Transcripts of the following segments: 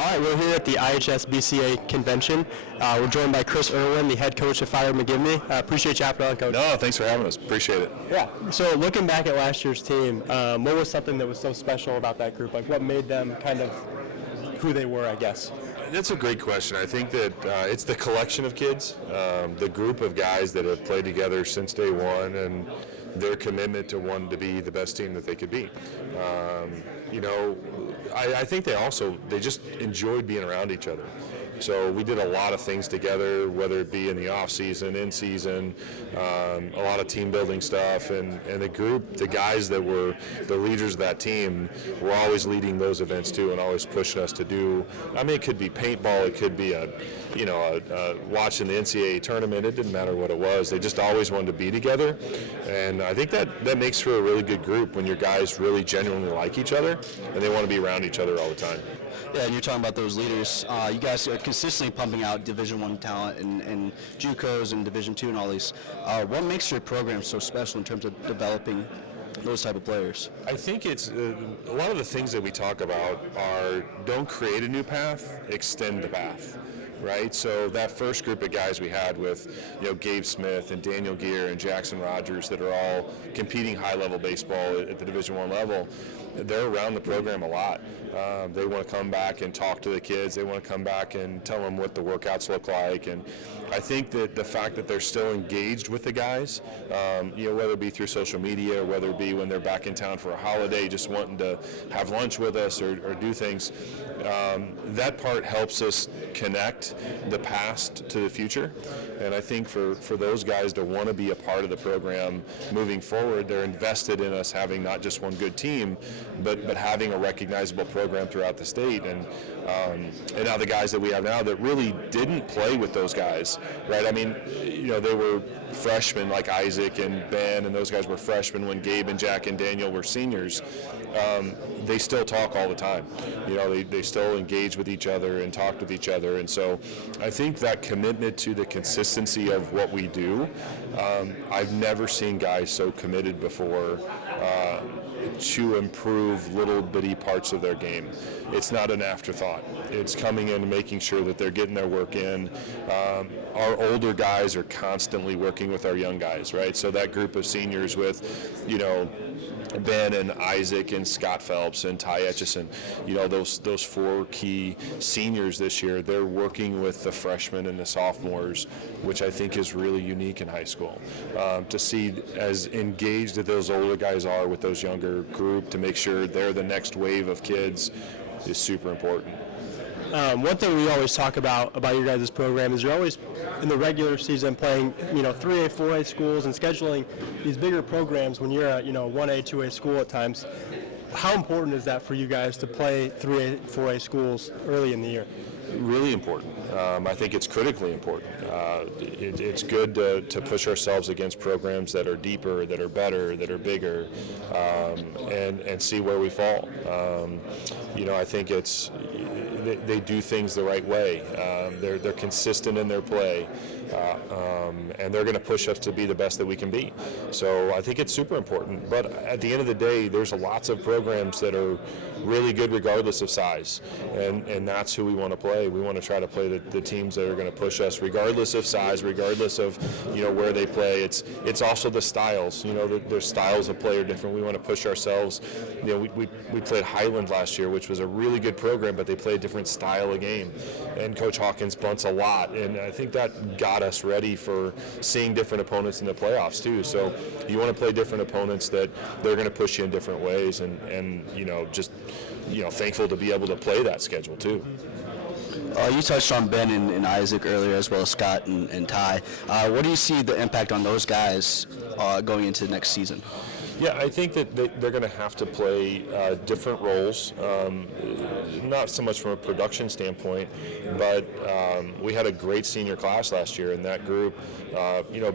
All right, we're here at the IHSBCA convention. We're joined by Chris Erwin, the head coach of Phorm McGivney. Appreciate you hopping on, Coach. No, thanks for having us. Appreciate it. Yeah. So looking back at last year's team, what was something that was so special about that group? Like what made them kind of who they were, I guess? That's a great question. I think that it's the collection of kids, the group of guys that have played together since day one, and their commitment to wanting to be the best team that they could be. I think they just enjoyed being around each other. So we did a lot of things together, whether it be in the off season, in season, a lot of team building stuff, and the group, the guys that were the leaders of that team were always leading those events too, and always pushing us to do. I mean, it could be paintball, it could be watching the NCAA tournament. It didn't matter what it was. They just always wanted to be together, and I think that makes for a really good group when your guys really genuinely like each other and they want to be around each other all the time. Yeah, and you're talking about those leaders. You guys are consistently pumping out Division I talent and JUCOs and Division II and all these. What makes your program so special in terms of developing those type of players? I think it's a lot of the things that we talk about are don't create a new path, extend the path. Right, so that first group of guys we had with, Gabe Smith and Daniel Gear and Jackson Rogers that are all competing high-level baseball at the Division I level, they're around the program a lot. They want to come back and talk to the kids. They want to come back and tell them what the workouts look like. And I think that the fact that they're still engaged with the guys, whether it be through social media or whether it be when they're back in town for a holiday, just wanting to have lunch with us or do things, that part helps us connect the past to the future. And I think for those guys to want to be a part of the program moving forward, they're invested in us having not just one good team, but having a recognizable program throughout the state. And now the guys that we have now that really didn't play with those guys, right? I mean, they were freshmen like Isaac and Ben, and those guys were freshmen when Gabe and Jack and Daniel were seniors. They still talk all the time. They still engage with each other and talk with each other. And so I think that commitment to the consistency of what we do, I've never seen guys so committed before to improve little bitty parts of their game. It's not an afterthought. It's coming in and making sure that they're getting their work in. Our older guys are constantly working with our young guys, right? So that group of seniors with, Ben and Isaac and Scott Phelps and Ty Etchison, those four key seniors this year, they're working with the freshmen and the sophomores, which I think is really unique in high school. To see as engaged as those older guys are with those younger group to make sure they're the next wave of kids is super important. One thing we always talk about your guys' program is you're always in the regular season playing, 3A, 4A schools and scheduling these bigger programs when you're at, 1A, 2A school at times. How important is that for you guys to play 3A, 4A schools early in the year? Really important. I think it's critically important. It's good to push ourselves against programs that are deeper, that are better, that are bigger, and see where we fall. I think they do things the right way. They're consistent in their play. And they're going to push us to be the best that we can be. So I think it's super important. But at the end of the day, there's lots of programs that are really good regardless of size, and that's who we want to play. We want to try to play the teams that are going to push us regardless of size, regardless of where they play. It's also the styles. Their styles of play are different. We want to push ourselves. We played Highland last year, which was a really good program, but they play a different style of game. And Coach Hawkins bunts a lot, and I think that got us ready for seeing different opponents in the playoffs too. So you want to play different opponents that they're going to push you in different ways, and thankful to be able to play that schedule too. You touched on Ben and Isaac earlier, as well as Scott and Ty. What do you see the impact on those guys going into next season? Yeah, I think that they're going to have to play different roles, not so much from a production standpoint, but we had a great senior class last year in that group.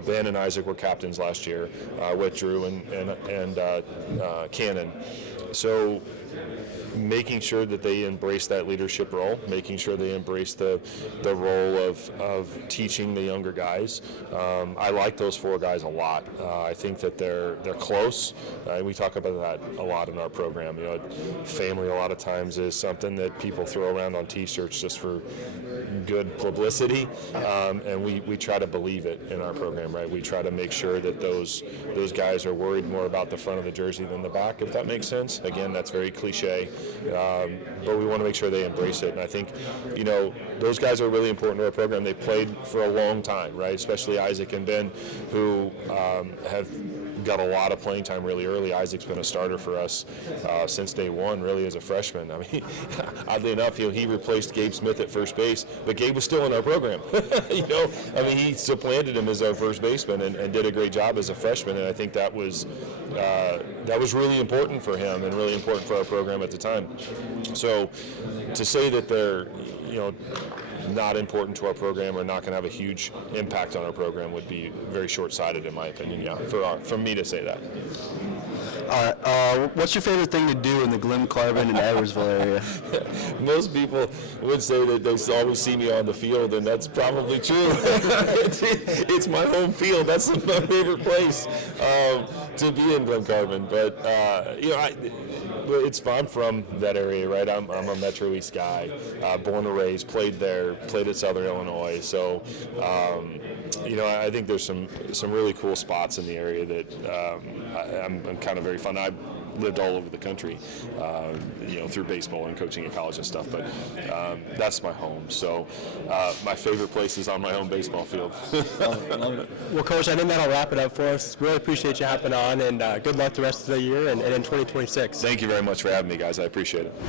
Ben and Isaac were captains last year with Drew and Cannon. So making sure that they embrace that leadership role, making sure they embrace the role of teaching the younger guys. I like those 4 guys a lot. I think that they're close. We talk about that a lot in our program. Family a lot of times is something that people throw around on T-shirts just for good publicity, and we try to believe it in our program, right? We try to make sure that those guys are worried more about the front of the jersey than the back, if that makes sense. Again, that's very cliche, but we want to make sure they embrace it. And I think, those guys are really important to our program. They played for a long time, right? Especially Isaac and Ben, who have got a lot of playing time really early. Isaac's been a starter for us since day one, really, as a freshman. I mean, oddly enough, he replaced Gabe Smith at first base, but Gabe was still in our program. He supplanted him as our first baseman and did a great job as a freshman, and I think that was really important for him and really important for our program at the time. So to say that they're, not important to our program or not going to have a huge impact on our program would be very short-sighted, in my opinion. Yeah, for me to say that. What's your favorite thing to do in the Glen Carbon and Edwardsville area? Most people would say that they always see me on the field, and that's probably true. It's my home field. That's my favorite place to be in Glen Carbon. But it's fun. I'm from that area, right? I'm a Metro East guy, born and raised, played there, played at Southern Illinois. So, I think there's some really cool spots in the area that I'm kind of very fun. I've lived all over the country, through baseball and coaching at college and stuff, but that's my home. So my favorite place is on my home baseball field. Well, Coach, I think that'll wrap it up for us. Really appreciate you hopping on, and good luck the rest of the year and in 2026. Thank you very much for having me, guys. I appreciate it.